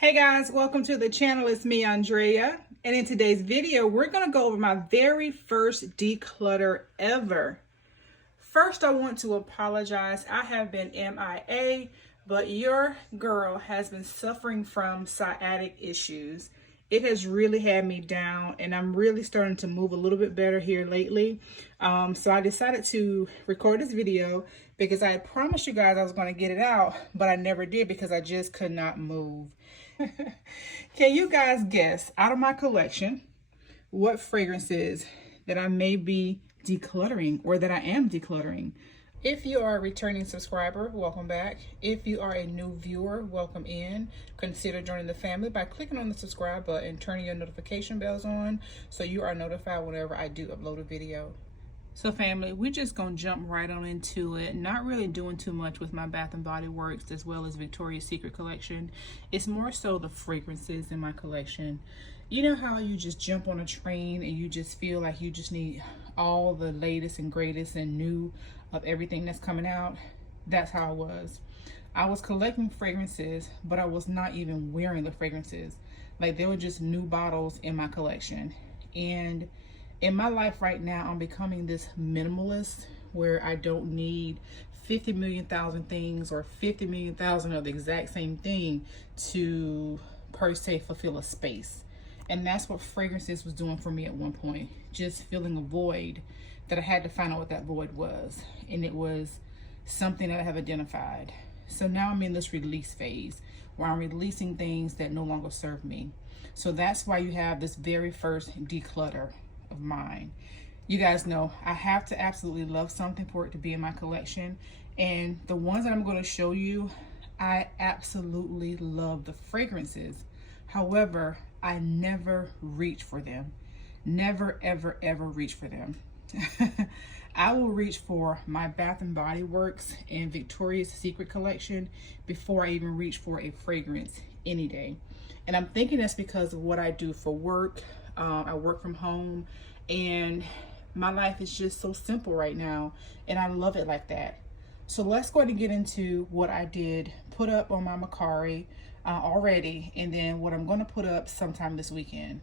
Hey guys, welcome to the channel. It's me, Andrea, and in today's video we're going to go over my very first declutter ever. First, I want to apologize. I have been MIA, but your girl has been suffering from sciatic issues. It has really had me down, and I'm really starting to move a little bit better here lately. So I decided to record this video because I promised you guys I was going to get it out, but I never did because I just could not move. Can you guys guess, out of my collection, what fragrances that I may be decluttering or that I am decluttering? If you are a returning subscriber, welcome back. If you are a new viewer, welcome in. Consider joining the family by clicking on the subscribe button, turning your notification bells on so you are notified whenever I do upload a video. So family, we're just gonna jump right on into it. Not really doing too much with my Bath and Body Works as well as Victoria's Secret collection. It's more so the fragrances in my collection. You know how you just jump on a train and you just feel like you just need all the latest and greatest and new of everything that's coming out? That's how I was. I was collecting fragrances, but I was not even wearing the fragrances. Like, they were just new bottles in my collection. And in my life right now, I'm becoming this minimalist where I don't need 50 million thousand things or 50 million thousand of the exact same thing to per se fulfill a space. And that's what fragrances was doing for me at one point. Just filling a void that I had to find out what that void was. And it was something that I have identified. So now I'm in this release phase where I'm releasing things that no longer serve me. So that's why you have this very first declutter of mine. You guys know I have to absolutely love something for it to be in my collection, and the ones that I'm going to show you, I absolutely love the fragrances. However, I never reach for them. Never ever reach for them. I will reach for my Bath and Body Works and Victoria's Secret collection before I even reach for a fragrance any day. And I'm thinking that's because of what I do for work. I work from home and my life is just so simple right now, and I love it like that. So let's go ahead and get into what I did put up on my Mercari already, and then what I'm going to put up sometime this weekend.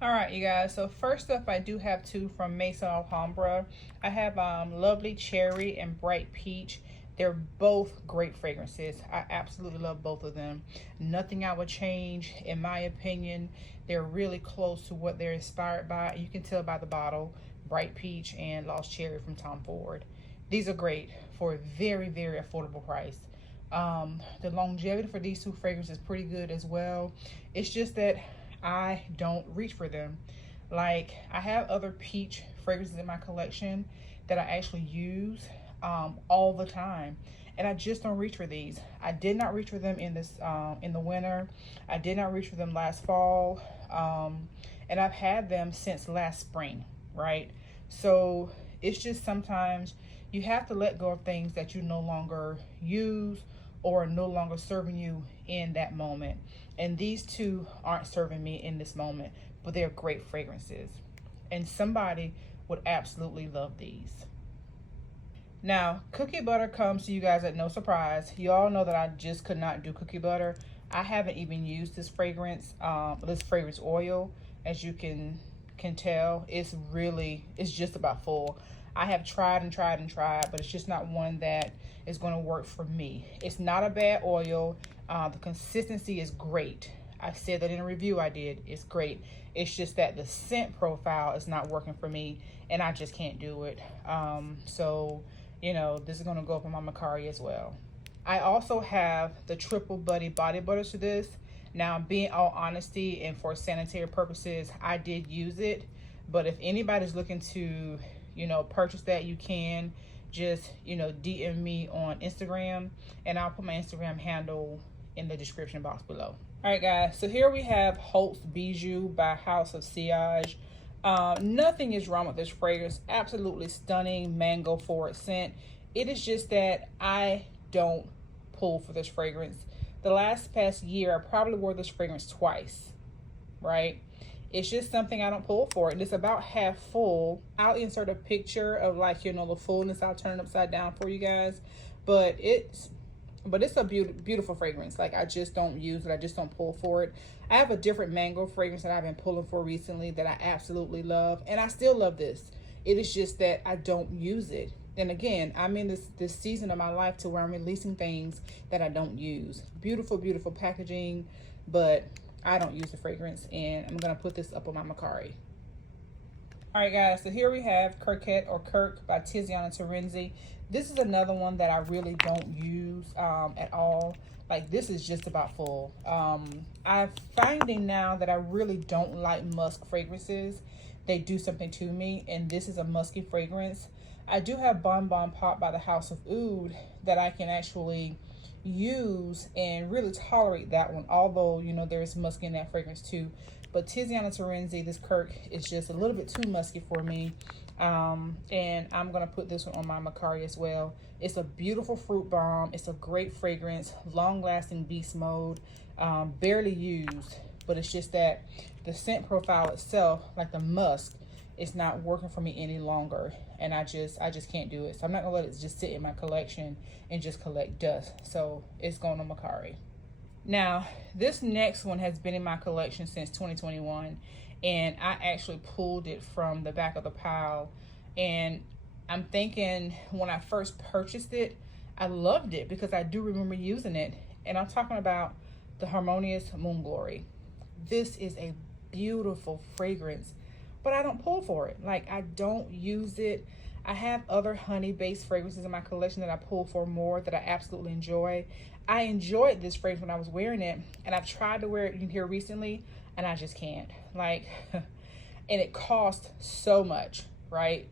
All right, you guys, so first up, I do have two from Maison Alhambra. I have Lovely Cherry and Bright Peach. They're both great fragrances. I absolutely love both of them. Nothing I would change, in my opinion. They're really close to what they're inspired by. You can tell by the bottle, Bright Peach and Lost Cherry from Tom Ford. These are great for a very affordable price. The longevity for these two fragrances is pretty good as well. It's just that I don't reach for them. Like, I have other peach fragrances in my collection that I actually use all the time, and I just don't reach for these. I did not reach for them in this in the winter. I did not reach for them last fall, and I've had them since last spring, right? So it's just sometimes you have to let go of things that you no longer use or are no longer serving you in that moment. And these two aren't serving me in this moment, but they're great fragrances, and somebody would absolutely love these. Now, cookie butter comes to you guys at no surprise. You all know that I just could not do cookie butter. I haven't even used this fragrance oil. As you can tell, it's just about full. I have tried and tried, but it's just not one that is going to work for me. It's not a bad oil. The consistency is great. I said that in a review I did. It's great. It's just that the scent profile is not working for me, and I just can't do it. So, you know, this is going to go up on my Mercari as well. I also have the Triple Buddy body butters for this. Now, being all honesty and for sanitary purposes, I did use it. But if anybody's looking to, you know, purchase that, you can just, you know, DM me on Instagram, and I'll put my Instagram handle in the description box below. All right, guys, so here we have Hulkz Beu by House of Sillage. Nothing is wrong with this fragrance. Absolutely stunning mango forward scent. It is just that I don't pull for this fragrance. The past year, I probably wore this fragrance twice, right? It's just something I don't pull for. And it's about half full. I'll insert a picture of, like, you know, the fullness. I'll turn it upside down for you guys. But it's but it's a beautiful fragrance. Like, I just don't use it. I just don't pull for it. I have a different mango fragrance that I've been pulling for recently that I absolutely love, and I still love this. It is just that I don't use it. And again, I'm in this season of my life to where I'm releasing things that I don't use. Beautiful, beautiful packaging, but I don't use the fragrance, and I'm gonna put this up on my Mercari. All right, guys, so here we have Kirk or Kirk by Tiziana Terenzi. This is another one that I really don't use at all. Like, this is just about full. I'm finding now that I really don't like musk fragrances. They do something to me, and this is a musky fragrance. I do have Bon Bon Pop by the House of Oud that I can actually use and really tolerate that one, although, you know, there's musky in that fragrance too. But Tiziana Terenzi, this Kirk, is just a little bit too musky for me. And I'm gonna put this one on my Mercari as well. It's a beautiful fruit bomb. It's a great fragrance, long-lasting beast mode, barely used, but it's just that the scent profile itself, like the musk, is not working for me any longer, and I just can't do it. So I'm not gonna let it just sit in my collection and just collect dust. So it's going on Mercari. Now, this next one has been in my collection since 2021, and I actually pulled it from the back of the pile. And I'm thinking, when I first purchased it, I loved it because I do remember using it. And I'm talking about the Harmonious Moon Glory. This is a beautiful fragrance, but I don't pull for it. Like, I don't use it. I have other honey-based fragrances in my collection that I pull for more, that I absolutely enjoy. I enjoyed this fragrance when I was wearing it, and I've tried to wear it in here recently, and I just can't. Like, and it costs so much, right?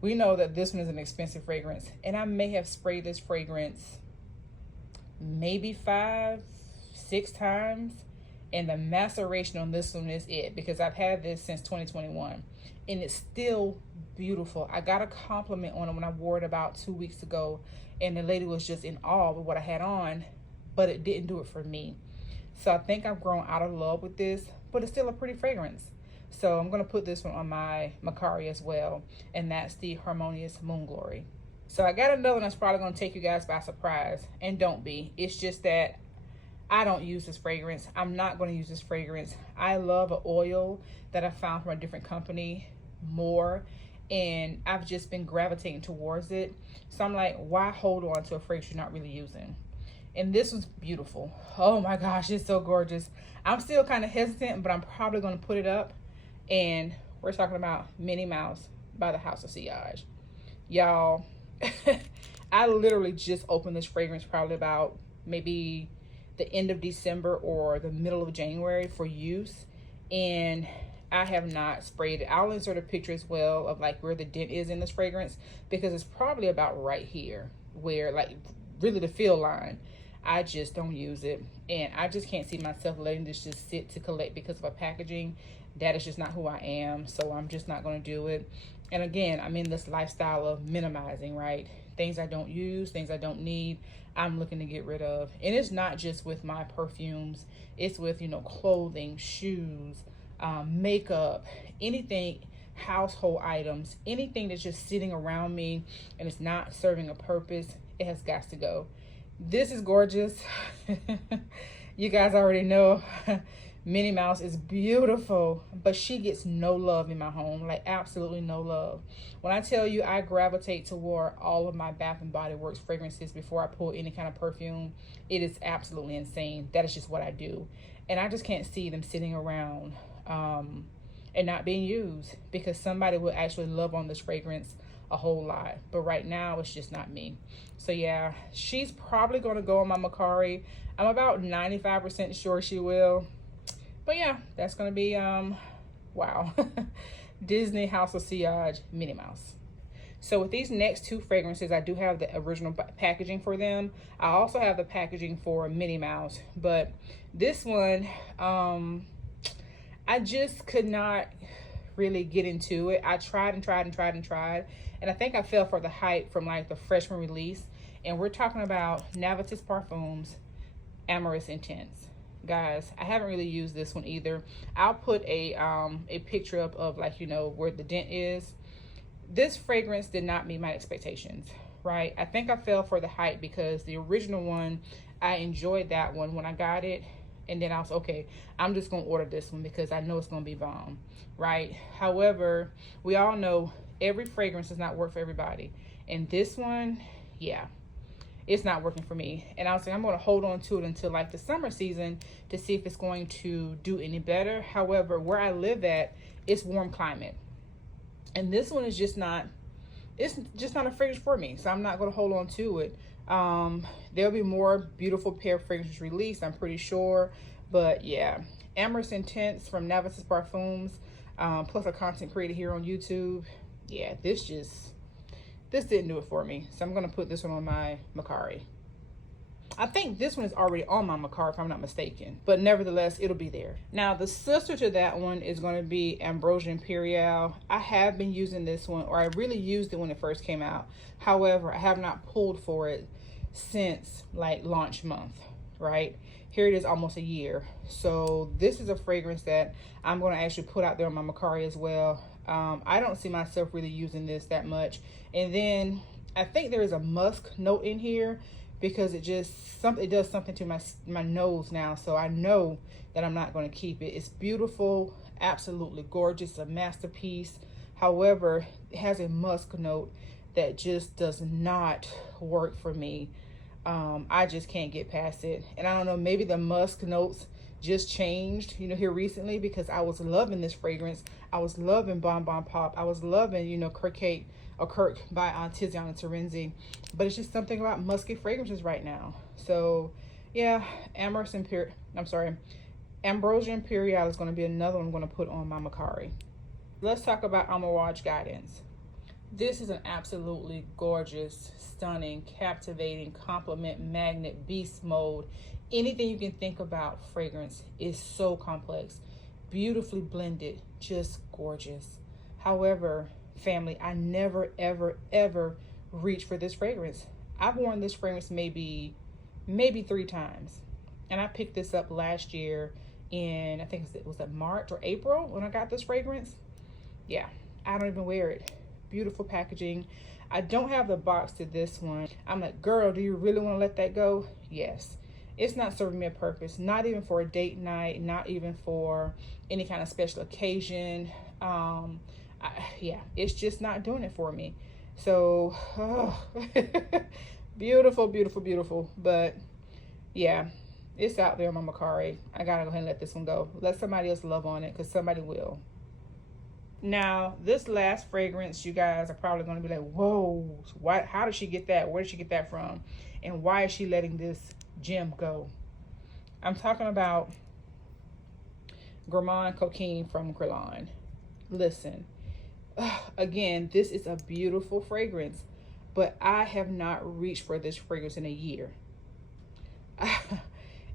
We know that this one is an expensive fragrance, and I may have sprayed this fragrance maybe 5-6 times, and the maceration on this one is it, because I've had this since 2021, and it's still beautiful. I got a compliment on it when I wore it about 2 weeks ago, and the lady was just in awe with what I had on, but it didn't do it for me. So I think I've grown out of love with this, but it's still a pretty fragrance. So I'm gonna put this one on my Mercari as well, and that's the Harmonious Moon Glory. So I got another one that's probably gonna take you guys by surprise, and don't be. It's just that I don't use this fragrance. I'm not gonna use this fragrance. I love an oil that I found from a different company more, and I've just been gravitating towards it. So I'm like, why hold on to a fragrance you're not really using? And this one's beautiful. Oh my gosh, it's so gorgeous. I'm still kind of hesitant, but I'm probably gonna put it up. And we're talking about Minnie Mouse by the House of Sillage. Y'all, I literally just opened this fragrance probably about maybe the end of December or the middle of January for use, and I have not sprayed it. I'll insert a picture as well of like where the dent is in this fragrance, because it's probably about right here, where like really the fill line. I just don't use it, and I just can't see myself letting this just sit to collect because of a packaging. That is just not who I am, so I'm just not going to do it. And again, I'm in this lifestyle of minimizing, right? Things I don't use, things I don't need, I'm looking to get rid of. And it's not just with my perfumes, it's with, you know, clothing, shoes, makeup, anything, household items, anything that's just sitting around me and it's not serving a purpose, it has got to go. This is gorgeous. You guys already know Minnie Mouse is beautiful, but she gets no love in my home, like absolutely no love. When I tell you I gravitate toward all of my Bath and Body Works fragrances before I pull any kind of perfume, it is absolutely insane. That is just what I do. And I just can't see them sitting around and not being used, because somebody will actually love on this fragrance a whole lot. But right now, it's just not me. So yeah, she's probably going to go on my Mercari. I'm about 95% sure she will. But yeah, that's going to be, wow. Disney House of Sillage Minnie Mouse. So with these next two fragrances, I do have the original packaging for them. I also have the packaging for Minnie Mouse. But this one, I just could not really get into it. I tried and tried and tried and tried. And I think I fell for the hype from like the freshman release. And we're talking about Navitus Parfums Amorous Intense. Guys, I haven't really used this one either. I'll put a picture up of like, you know, where the dent is. This fragrance did not meet my expectations, right? I think I fell for the hype because the original one, I enjoyed that one when I got it. And then I was, okay, I'm just going to order this one because I know it's going to be bomb, right? However, we all know every fragrance does not work for everybody. And this one, yeah, it's not working for me. And I was like, I'm going to hold on to it until like the summer season to see if it's going to do any better. However, where I live at, it's warm climate. And this one is just not, it's just not a fragrance for me. So I'm not going to hold on to it. There'll be more beautiful pair of fragrances released, I'm pretty sure. But yeah, Amorous Intense from Navis Parfums, plus a content creator here on YouTube. Yeah, this didn't do it for me. So I'm going to put this one on my Mercari. I think this one is already on my Mercari if I'm not mistaken, but nevertheless, it'll be there. Now, the sister to that one is going to be Ambrosian Imperial. I have been using this one, or I really used it when it first came out. However, I have not pulled for it since like launch month, right? Here it is, almost a year. So this is a fragrance that I'm going to actually put out there on my Mercari as well. I don't see myself really using this that much. And then I think there is a musk note in here, because it does something to my nose now, so I know that I'm not going to keep it. It's beautiful, absolutely gorgeous, a masterpiece. However, it has a musk note that just does not work for me. I just can't get past it. And I don't know, maybe the musk notes just changed, you know, here recently, because I was loving this fragrance. I was loving Bon Bon Pop. I was loving, you know, Kirk by Tiziana Terenzi. But it's just something about musky fragrances right now. So yeah, Ambrosia Imperial is going to be another one I'm going to put on my Mercari. Let's talk about Amouage Guidance. This is an absolutely gorgeous, stunning, captivating, compliment magnet, beast mode. Anything you can think about fragrance is so complex, beautifully blended, just gorgeous. However, family, I never, ever, ever reach for this fragrance. I've worn this fragrance maybe 3 times. And I picked this up last year in, I think it was March or April when I got this fragrance. Yeah, I don't even wear it. Beautiful packaging. I don't have the box to this one. I'm like, girl, do you really want to let that go? Yes. It's not serving me a purpose, not even for a date night, not even for any kind of special occasion. Yeah, it's just not doing it for me. So, oh, beautiful, beautiful, beautiful. But yeah, it's out there on my Mercari. I gotta go ahead and let this one go. Let somebody else love on it, because somebody will. Now, this last fragrance, you guys are probably going to be like, whoa, how did she get that? Where did she get that from? And why is she letting this gem go? I'm talking about Gmancain from Guerlain. Listen, again, this is a beautiful fragrance, but I have not reached for this fragrance in a year.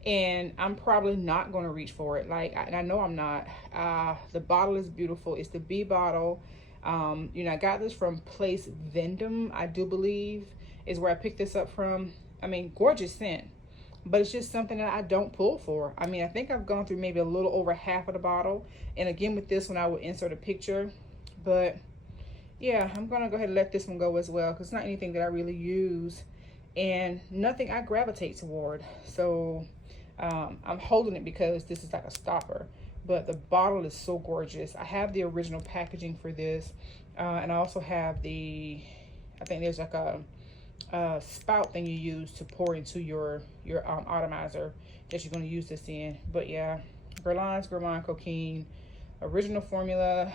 And I'm probably not going to reach for it. Like, I know I'm not. The bottle is beautiful. It's the B bottle. You know, I got this from Place Vendome, I do believe, is where I picked this up from. I mean, gorgeous scent, but it's just something that I don't pull for. I mean, I think I've gone through maybe a little over half of the bottle. And again, with this one, I would insert a picture. But yeah, I'm going to go ahead and let this one go as well, because it's not anything that I really use and nothing I gravitate toward. So I'm holding it because this is like a stopper, but the bottle is so gorgeous. I have the original packaging for this, and I also have I think there's like a spout thing you use to pour into your atomizer that you're going to use this in. But yeah, Guerlain's Gmancain original formula.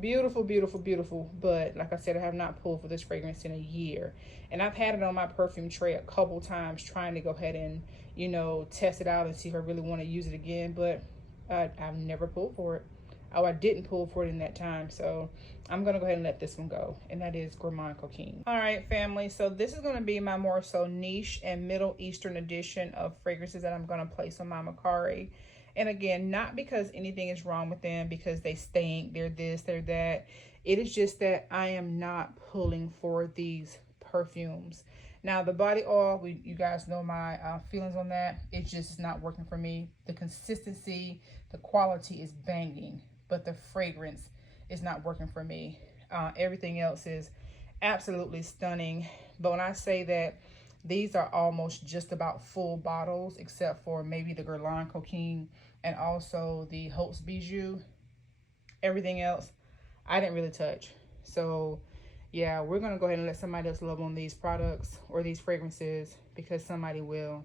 Beautiful, beautiful, beautiful. But like I said, I have not pulled for this fragrance in a year, and I've had it on my perfume tray a couple times trying to go ahead and, you know, test it out and see if I really want to use it again. But I've never pulled for it. Oh, I didn't pull for it in that time. So I'm going to go ahead and let this one go. And that is Gmancain. All right, family. So this is going to be my more so niche and Middle Eastern edition of fragrances that I'm going to place on my Mercari. And again, not because anything is wrong with them, because they stink, they're this, they're that. It is just that I am not pulling for these perfumes. Now, the body oil, you guys know my feelings on that. It just is not working for me. The consistency, the quality is banging, but the fragrance is not working for me. Everything else is Absolutely stunning. But when I say that, these are almost just about full bottles, except for maybe the Guerlain Coquine and also the Hulkz Beu. Everything else, I didn't really touch. So yeah, we're gonna go ahead and let somebody else love on these products or these fragrances, because somebody will.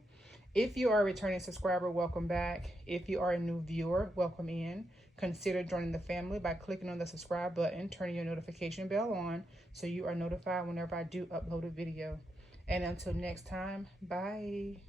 If you are a returning subscriber, welcome back. If you are a new viewer, welcome in. Consider joining the family by clicking on the subscribe button, turning your notification bell on so you are notified whenever I do upload a video. And until next time, bye.